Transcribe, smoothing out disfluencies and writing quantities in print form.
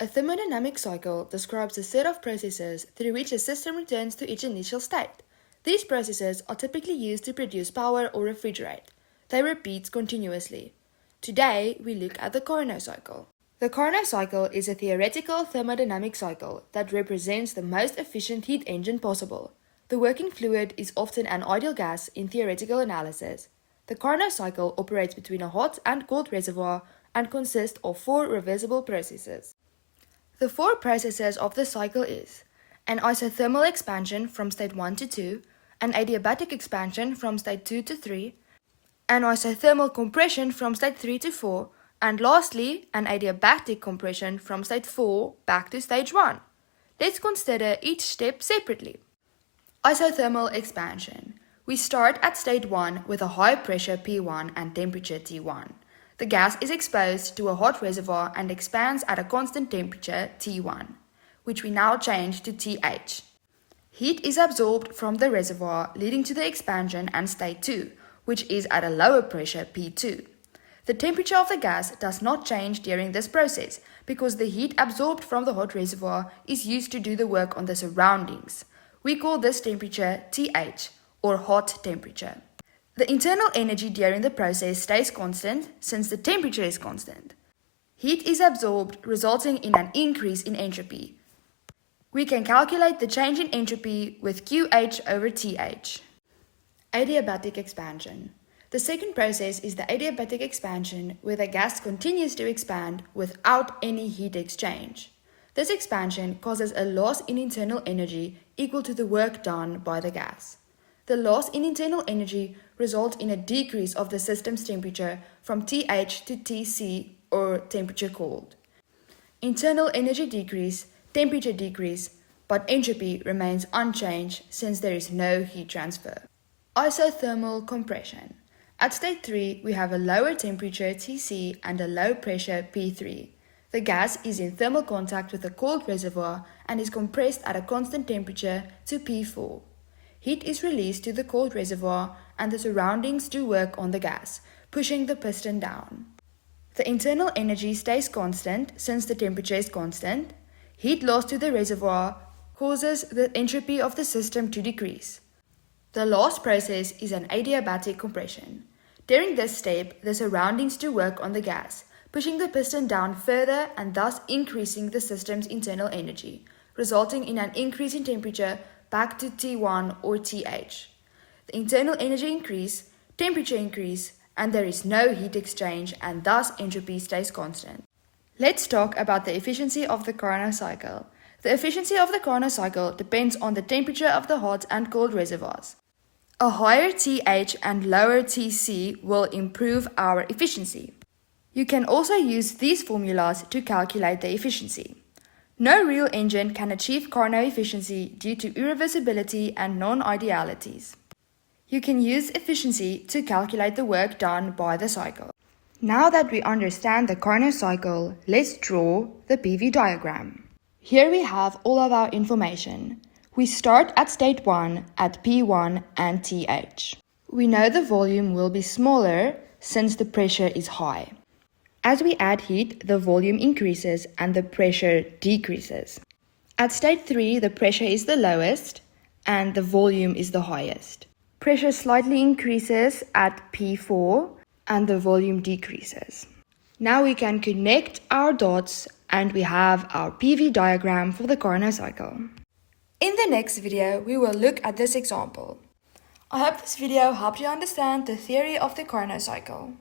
A thermodynamic cycle describes a set of processes through which a system returns to its initial state. These processes are typically used to produce power or refrigerate. They repeat continuously. Today, we look at the Carnot cycle. The Carnot cycle is a theoretical thermodynamic cycle that represents the most efficient heat engine possible. The working fluid is often an ideal gas in theoretical analysis. The Carnot cycle operates between a hot and cold reservoir and consists of 4 reversible processes. The 4 processes of the cycle is an isothermal expansion from state 1 to 2, an adiabatic expansion from state 2 to 3, an isothermal compression from state 3 to 4, and lastly, an adiabatic compression from state 4 back to stage 1. Let's consider each step separately. Isothermal expansion. We start at state 1 with a high pressure P1 and temperature T1. The gas is exposed to a hot reservoir and expands at a constant temperature T1, which we now change to TH. Heat is absorbed from the reservoir, leading to the expansion and state 2, which is at a lower pressure P2. The temperature of the gas does not change during this process because the heat absorbed from the hot reservoir is used to do the work on the surroundings. We call this temperature TH, or hot temperature. The internal energy during the process stays constant since the temperature is constant. Heat is absorbed, resulting in an increase in entropy. We can calculate the change in entropy with QH over TH. Adiabatic expansion. The second process is the adiabatic expansion, where the gas continues to expand without any heat exchange. This expansion causes a loss in internal energy equal to the work done by the gas. The loss in internal energy results in a decrease of the system's temperature from TH to TC, or temperature cold. Internal energy decrease, temperature decrease, but entropy remains unchanged since there is no heat transfer. Isothermal compression. At state 3, we have a lower temperature Tc and a low pressure P3. The gas is in thermal contact with a cold reservoir and is compressed at a constant temperature to P4. Heat is released to the cold reservoir and the surroundings do work on the gas, pushing the piston down. The internal energy stays constant since the temperature is constant. Heat lost to the reservoir causes the entropy of the system to decrease. The last process is an adiabatic compression. During this step, the surroundings do work on the gas, pushing the piston down further and thus increasing the system's internal energy, resulting in an increase in temperature back to T1 or TH. The internal energy increase, temperature increase, and there is no heat exchange and thus entropy stays constant. Let's talk about the efficiency of the Carnot cycle. The efficiency of the Carnot cycle depends on the temperature of the hot and cold reservoirs. A higher TH and lower TC will improve our efficiency. You can also use these formulas to calculate the efficiency. No real engine can achieve Carnot efficiency due to irreversibility and non-idealities. You can use efficiency to calculate the work done by the cycle. Now that we understand the Carnot cycle, let's draw the PV diagram. Here we have all of our information. We start at state 1 at P1 and TH. We know the volume will be smaller since the pressure is high. As we add heat, the volume increases and the pressure decreases. At state 3, the pressure is the lowest and the volume is the highest. Pressure slightly increases at P4 and the volume decreases. Now we can connect our dots and we have our PV diagram for the Carnot cycle. In the next video, we will look at this example. I hope this video helped you understand the theory of the Carnot cycle.